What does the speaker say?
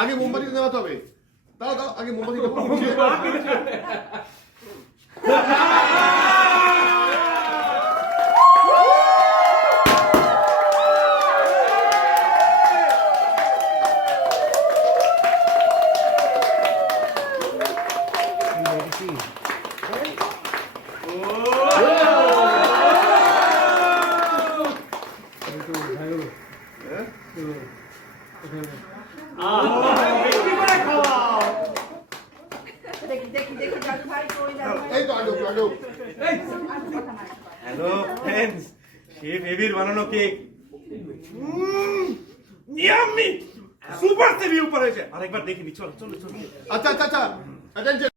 আগে মোমবাতি দেওয়া হবে। দাও দাও আগে মোমবাতি দাও। হ্যালো ফ্রেন্ডস, শেফ এবির বানানো কেক ইয়াম্মি সুপার সেভি উপর হয়েছে। আরেকবার দেখিনি, চলো চলো চলো। আচ্ছা আচ্ছা আচ্ছা, অ্যাটেনশন।